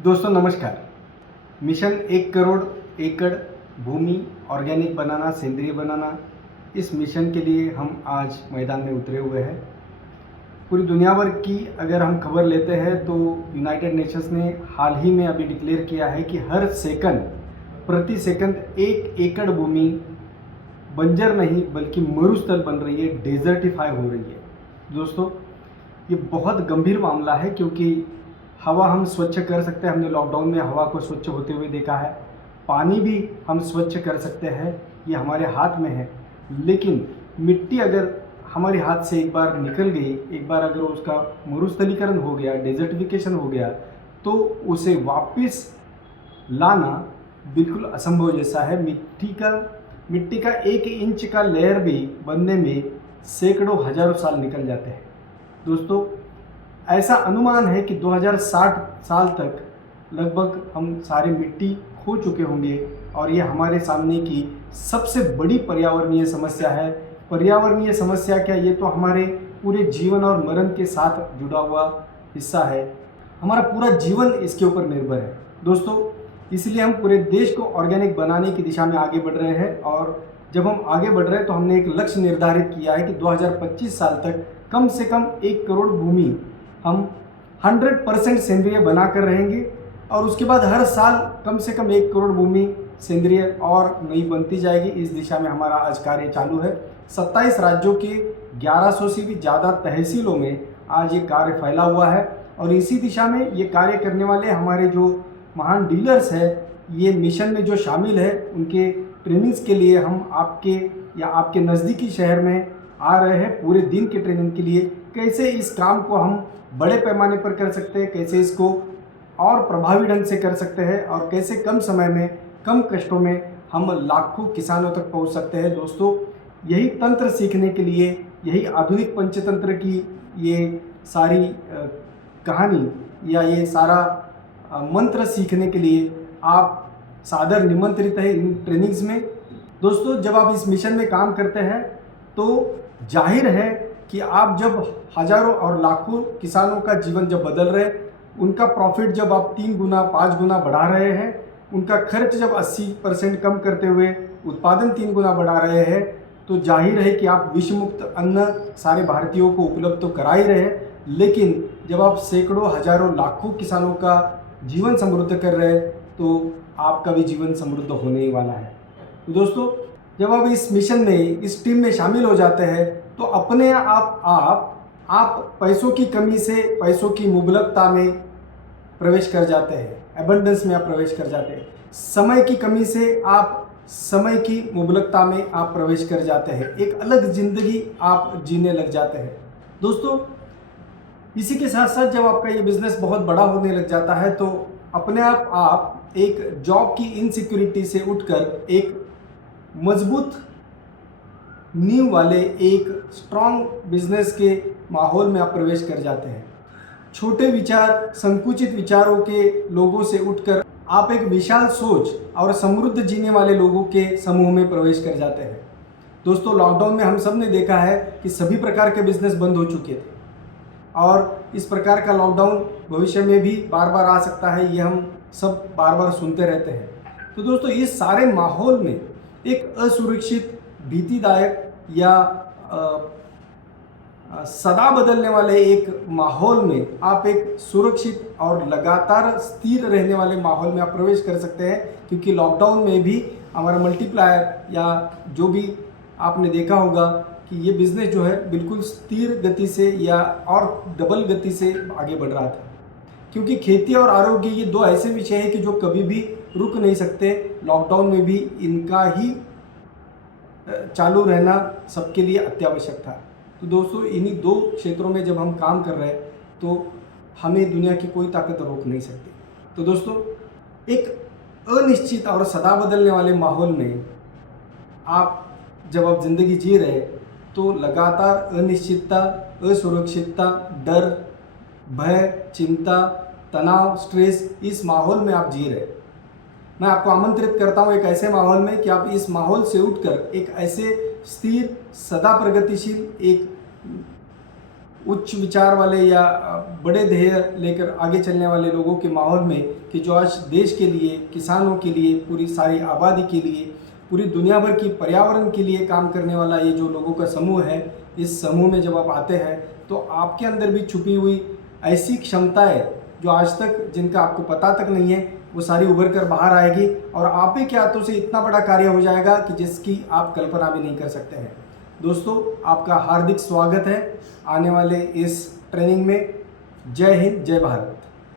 दोस्तों नमस्कार। मिशन 1 करोड़ एकड़ भूमि ऑर्गेनिक बनाना, सेंद्रीय बनाना, इस मिशन के लिए हम आज मैदान में उतरे हुए हैं। पूरी दुनिया भर की अगर हम खबर लेते हैं तो यूनाइटेड नेशंस ने हाल ही में अभी डिक्लेयर किया है कि हर सेकंड, प्रति सेकंड 1 एकड़ भूमि बंजर नहीं बल्कि मरुस्थल बन रही है, डेजर्टिफाई हो रही है। दोस्तों ये बहुत गंभीर मामला है क्योंकि हवा हम स्वच्छ कर सकते हैं, हमने लॉकडाउन में हवा को स्वच्छ होते हुए देखा है। पानी भी हम स्वच्छ कर सकते हैं, ये हमारे हाथ में है। लेकिन मिट्टी अगर हमारे हाथ से एक बार निकल गई, एक बार अगर उसका मरुस्थलीकरण हो गया, डेजर्टिफिकेशन हो गया, तो उसे वापस लाना बिल्कुल असंभव जैसा है। मिट्टी का 1 इंच का लेयर भी बनने में सैकड़ों हजारों साल निकल जाते हैं। दोस्तों ऐसा अनुमान है कि 2060 साल तक लगभग हम सारी मिट्टी खो चुके होंगे और ये हमारे सामने की सबसे बड़ी पर्यावरणीय समस्या है। पर्यावरणीय समस्या क्या, ये तो हमारे पूरे जीवन और मरण के साथ जुड़ा हुआ हिस्सा है। हमारा पूरा जीवन इसके ऊपर निर्भर है दोस्तों। इसलिए हम पूरे देश को ऑर्गेनिक बनाने की दिशा में आगे बढ़ रहे हैं। और जब हम आगे बढ़ रहे हैं तो हमने एक लक्ष्य निर्धारित किया है कि 2025 साल तक कम से कम 1 करोड़ भूमि हम 100% सेंद्रिय बना कर रहेंगे। और उसके बाद हर साल कम से कम 1 करोड़ भूमि सेंद्रिय और नई बनती जाएगी। इस दिशा में हमारा आज कार्य चालू है। 27 राज्यों के 1100 से भी ज़्यादा तहसीलों में आज ये कार्य फैला हुआ है। और इसी दिशा में ये कार्य करने वाले हमारे जो महान डीलर्स हैं, ये मिशन में जो शामिल है, उनके ट्रेनिंग्स के लिए हम आपके या आपके नज़दीकी शहर में आ रहे हैं पूरे दिन के ट्रेनिंग के लिए। कैसे इस काम को हम बड़े पैमाने पर कर सकते हैं, कैसे इसको और प्रभावी ढंग से कर सकते हैं और कैसे कम समय में, कम कष्टों में हम लाखों किसानों तक पहुंच सकते हैं। दोस्तों यही तंत्र सीखने के लिए, यही आधुनिक पंचतंत्र की ये सारी कहानी या ये सारा मंत्र सीखने के लिए आप सादर निमंत्रित है इन ट्रेनिंग्स में। दोस्तों जब आप इस मिशन में काम करते हैं तो जाहिर है कि आप जब हजारों और लाखों किसानों का जीवन जब बदल रहे, उनका प्रॉफिट जब आप 3 गुना 5 गुना बढ़ा रहे हैं, उनका खर्च जब 80% कम करते हुए उत्पादन 3 गुना बढ़ा रहे हैं, तो जाहिर है कि आप विष मुक्त अन्न सारे भारतीयों को उपलब्ध तो करा ही रहे हैं। लेकिन जब आप सैकड़ों हजारों लाखों किसानों का जीवन समृद्ध कर रहे हैं तो आपका भी जीवन समृद्ध होने ही वाला है। तो दोस्तों जब आप इस मिशन में, इस टीम में शामिल हो जाते हैं तो अपने आप पैसों की कमी से, पैसों की मुबलकता में प्रवेश कर जाते हैं, एबंडेंस में आप प्रवेश कर जाते हैं। समय की कमी से आप समय की मुबलकता में आप प्रवेश कर जाते हैं, एक अलग जिंदगी आप जीने लग जाते हैं। दोस्तों इसी के साथ साथ जब आपका ये बिजनेस बहुत बड़ा होने लग जाता है तो अपने आप एक जॉब की इनसिक्योरिटी से उठकर एक मजबूत नींव वाले एक स्ट्रांग बिजनेस के माहौल में आप प्रवेश कर जाते हैं। छोटे विचार, संकुचित विचारों के लोगों से उठकर आप एक विशाल सोच और समृद्ध जीने वाले लोगों के समूह में प्रवेश कर जाते हैं। दोस्तों लॉकडाउन में हम सब ने देखा है कि सभी प्रकार के बिजनेस बंद हो चुके थे और इस प्रकार का लॉकडाउन भविष्य में भी बार बार आ सकता है, ये हम सब बार बार सुनते रहते हैं। तो दोस्तों इस सारे माहौल में एक असुरक्षित, भीतिदायक या सदा बदलने वाले एक माहौल में आप एक सुरक्षित और लगातार स्थिर रहने वाले माहौल में आप प्रवेश कर सकते हैं। क्योंकि लॉकडाउन में भी हमारा मल्टीप्लायर या जो भी आपने देखा होगा कि ये बिज़नेस जो है बिल्कुल स्थिर गति से या और डबल गति से आगे बढ़ रहा था। क्योंकि खेती और आरोग्य ये दो ऐसे विषय हैं कि जो कभी भी रुक नहीं सकते। लॉकडाउन में भी इनका ही चालू रहना सबके लिए अत्यावश्यक था। तो दोस्तों इन्हीं 2 क्षेत्रों में जब हम काम कर रहे हैं तो हमें दुनिया की कोई ताकत रोक नहीं सकती। तो दोस्तों एक अनिश्चित और सदा बदलने वाले माहौल में जब आप ज़िंदगी जी रहे हैं तो लगातार अनिश्चितता, असुरक्षितता, डर, भय, चिंता, तनाव, स्ट्रेस, इस माहौल में आप जी रहे हैं। मैं आपको आमंत्रित करता हूं एक ऐसे माहौल में कि आप इस माहौल से उठकर एक ऐसे स्थिर, सदा प्रगतिशील, एक उच्च विचार वाले या बड़े ध्येय लेकर आगे चलने वाले लोगों के माहौल में कि जो आज देश के लिए, किसानों के लिए, पूरी सारी आबादी के लिए, पूरी दुनिया भर की पर्यावरण के लिए काम करने वाला ये जो लोगों का समूह है, इस समूह में जब आप आते हैं तो आपके अंदर भी छुपी हुई ऐसी क्षमताएं जो आज तक जिनका आपको पता तक नहीं है, वो सारी उभर कर बाहर आएगी और आप ही के हाथों से इतना बड़ा कार्य हो जाएगा कि जिसकी आप कल्पना भी नहीं कर सकते हैं। दोस्तों, आपका हार्दिक स्वागत है आने वाले इस ट्रेनिंग में। जय हिंद, जय भारत।